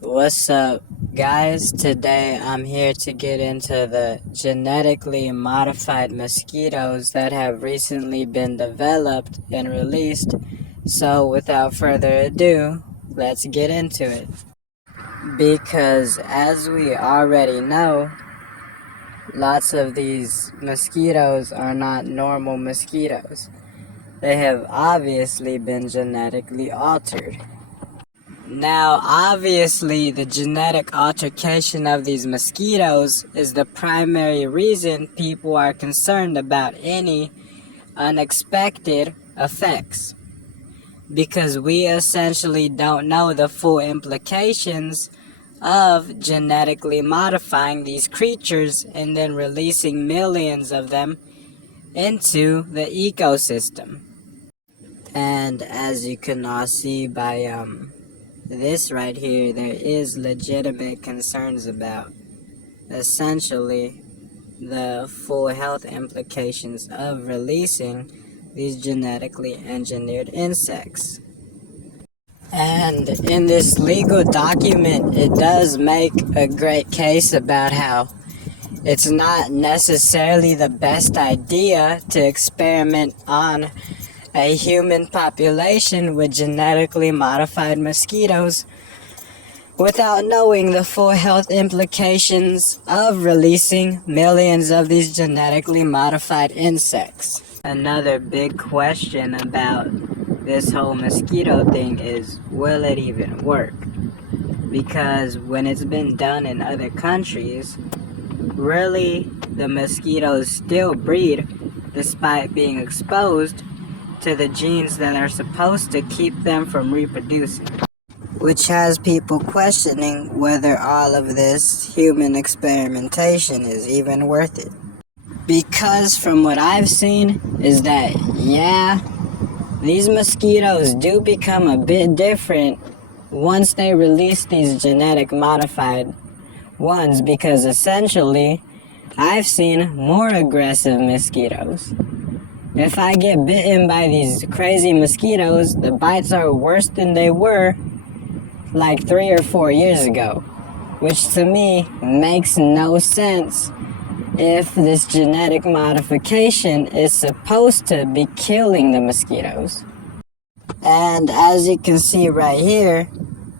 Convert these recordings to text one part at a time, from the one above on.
What's up, guys? Today I'm here to get into the genetically modified mosquitoes that have recently been developed and released. So, without further ado, let's get into it. Because, as we already know, lots of these mosquitoes are not normal mosquitoes. They have obviously been genetically altered. Now, obviously, the genetic altercation of these mosquitoes is the primary reason people are concerned about any unexpected effects. Because we essentially don't know the full implications of genetically modifying these creatures and then releasing millions of them into the ecosystem. And as you can all see by this right here, there is legitimate concerns about essentially the full health implications of releasing these genetically engineered insects. And in this legal document, it does make a great case about how it's not necessarily the best idea to experiment on a human population with genetically modified mosquitoes without knowing the full health implications of releasing millions of these genetically modified insects. Another big question about this whole mosquito thing is, will it even work? Because when it's been done in other countries, really the mosquitoes still breed despite being exposed to the genes that are supposed to keep them from reproducing. Which has people questioning whether all of this human experimentation is even worth it. Because from what I've seen is that, yeah, these mosquitoes do become a bit different once they release these genetic modified ones, because essentially I've seen more aggressive mosquitoes. If I get bitten by these crazy mosquitoes, the bites are worse than they were like 3 or 4 years ago, which to me makes no sense if this genetic modification is supposed to be killing the mosquitoes. And as you can see right here,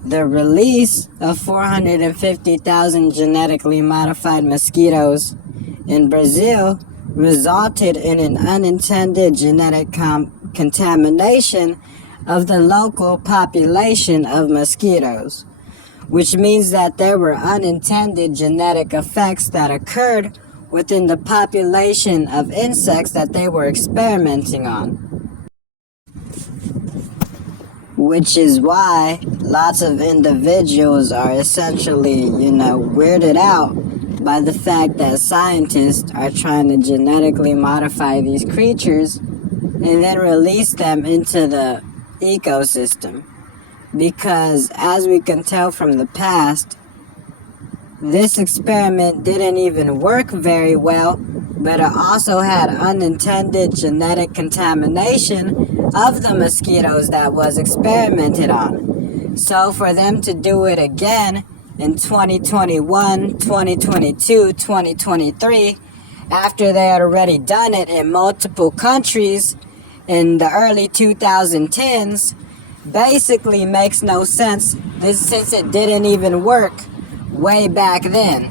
the release of 450,000 genetically modified mosquitoes in Brazil resulted in an unintended genetic contamination of the local population of mosquitoes, which means that there were unintended genetic effects that occurred within the population of insects that they were experimenting on. Which is why lots of individuals are essentially, weirded out by the fact that scientists are trying to genetically modify these creatures and then release them into the ecosystem. Because as we can tell from the past, this experiment didn't even work very well, but it also had unintended genetic contamination of the mosquitoes that was experimented on. So for them to do it again in 2021, 2022, 2023, after they had already done it in multiple countries in the early 2010s, basically makes no sense since it didn't even work way back then.